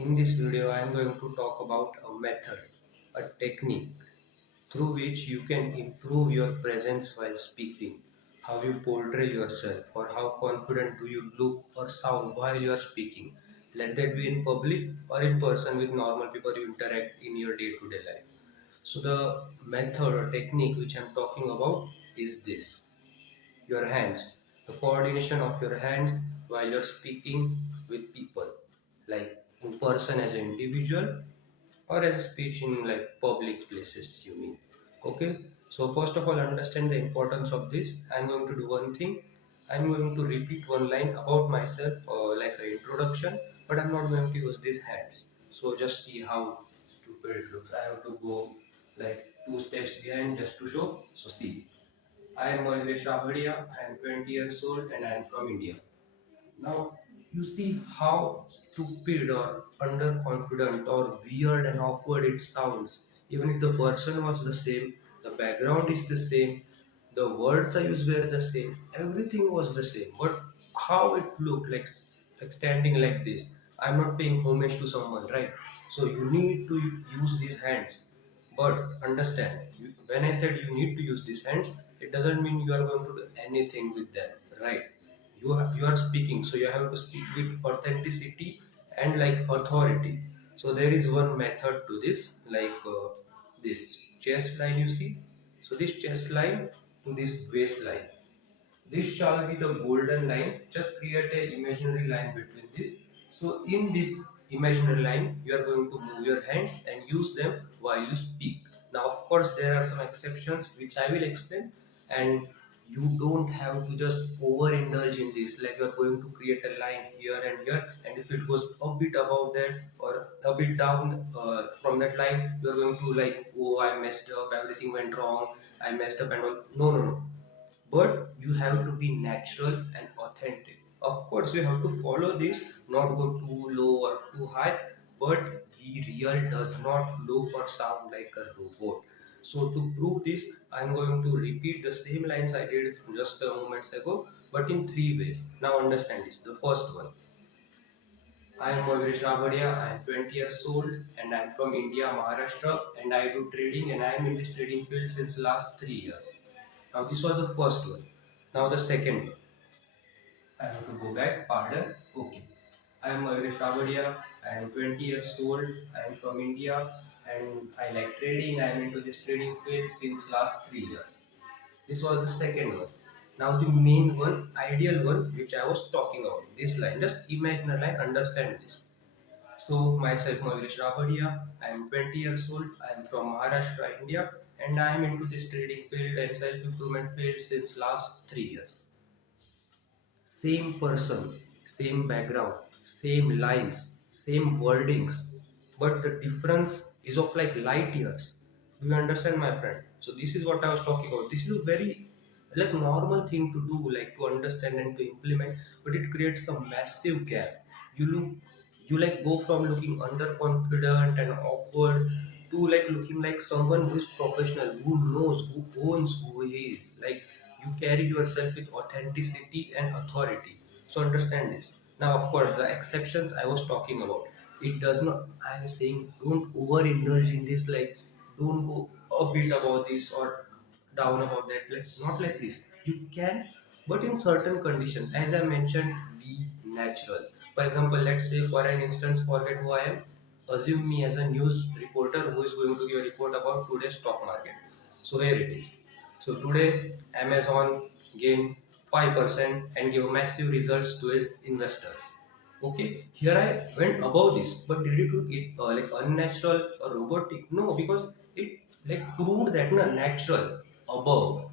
In this video, I am going to talk about a method, a technique through which you can improve your presence while speaking, how you portray yourself, or how confident do you look or sound while you are speaking. Let that be in public or in person with normal people you interact in your day to day life. So, the method or technique which I am talking about is this: your hands, the coordination of your hands while you're speaking with people, like in person as an individual or as a speech in like public places, you mean. Okay, so first of all, understand the importance of this. I'm going to do one thing. I'm going to repeat one line about myself, like an introduction, but I'm not going to use these hands. So just see how stupid it looks. I have to go like two steps behind just to show. So see, I am Moivesh Rabhadia. I am 20 years old and I am from India. Now, you see how stupid or underconfident or weird and awkward it sounds. Even if the person was the same, the background is the same, the words I used were the same, everything was the same. But how it looked like standing like this. I'm not paying homage to someone, right? So you need to use these hands. But understand, when I said you need to use these hands, it doesn't mean you are going to do anything with them, right? You are speaking, so you have to speak with authenticity and like authority. So there is one method to this, this chest line you see. So this chest line to this waistline, this shall be the golden line. Just create a imaginary line between this. So in this imaginary line, you are going to move your hands and use them while you speak. Now, of course, there are some exceptions which I will explain, and you don't have to just overindulge in this. Like you are going to create a line here and here, and if it goes a bit above that or a bit down from that line, you are going to like, oh, I messed up, everything went wrong, I messed up, and all. No, no, no, but you have to be natural and authentic. Of course, you have to follow this, not go too low or too high, but be real, does not look or sound like a robot. So, to prove this, I'm going to repeat the same lines I did just a moments ago, but in three ways. Now, understand this. The first one, I am Moivesh Rabhadia. I am 20 years old and I am from India, Maharashtra, and I do trading and I am in this trading field since last 3 years. Now this was the first one. Now the second one. I have to go back. Pardon. Okay. I am Moivesh Rabhadia. I am 20 years old. I am from India and I like trading. I am into this trading field since last 3 years. This was the second one. Now the main one, ideal one, which I was talking about. This line, just imagine a line, understand this. So myself Moilesh Rabhadia, I am 20 years old, I am from Maharashtra, India, and I am into this trading field and self-improvement field since last 3 years. Same person, same background, same lines, same wordings, but the difference is of like light years. Do you understand, my friend? So this is what I was talking about. This is a very like normal thing to do, like to understand and to implement, but it creates a massive gap. You look, you like go from looking underconfident and awkward to like looking like someone who is professional, who knows, who owns who he is. Like you carry yourself with authenticity and authority. So understand this. Now, of course, the exceptions I was talking about, it does not. I am saying don't overindulge in this. Like don't go a bit about this or down about that. Like not like this. You can, but in certain conditions. As I mentioned, be natural. For example, let's say for an instance, forget who I am. Assume me as a news reporter who is going to give a report about today's stock market. So here it is. So today Amazon gained 5% and gave massive results to its investors. Okay, here I went above this, but did it look like unnatural or robotic? No, because it like proved that natural above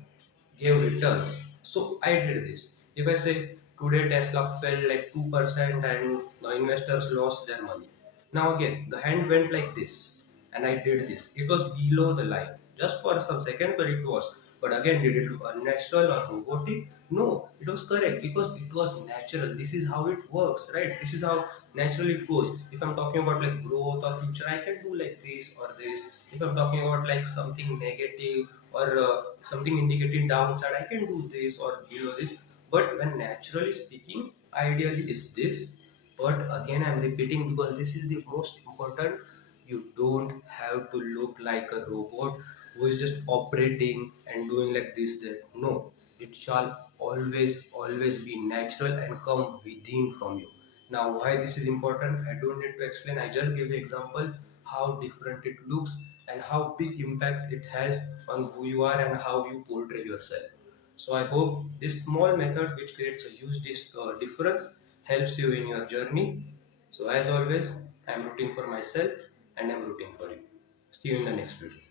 gave returns. So I did this. If I say today Tesla fell like 2% and the investors lost their money. Now again, the hand went like this and I did this. It was below the line just for some second, but it was. But again, did it look unnatural or robotic? No, it was correct because it was natural. This is how it works, right? This is how naturally it goes. If I'm talking about like growth or future, I can do like this or this. If I'm talking about like something negative or something indicating downside, I can do this or below this. But when naturally speaking, ideally is this. But again, I'm repeating because this is the most important. You don't have to look like a robot who is just operating and doing like this, that. No, it shall always be natural and come within from you. Now, why this is important, I don't need to explain. I just give you example how different it looks and how big impact it has on who you are and how you portray yourself. So I hope this small method, which creates a huge difference, helps you in your journey. So as always, I'm rooting for myself and I'm rooting for you. See you in the next video.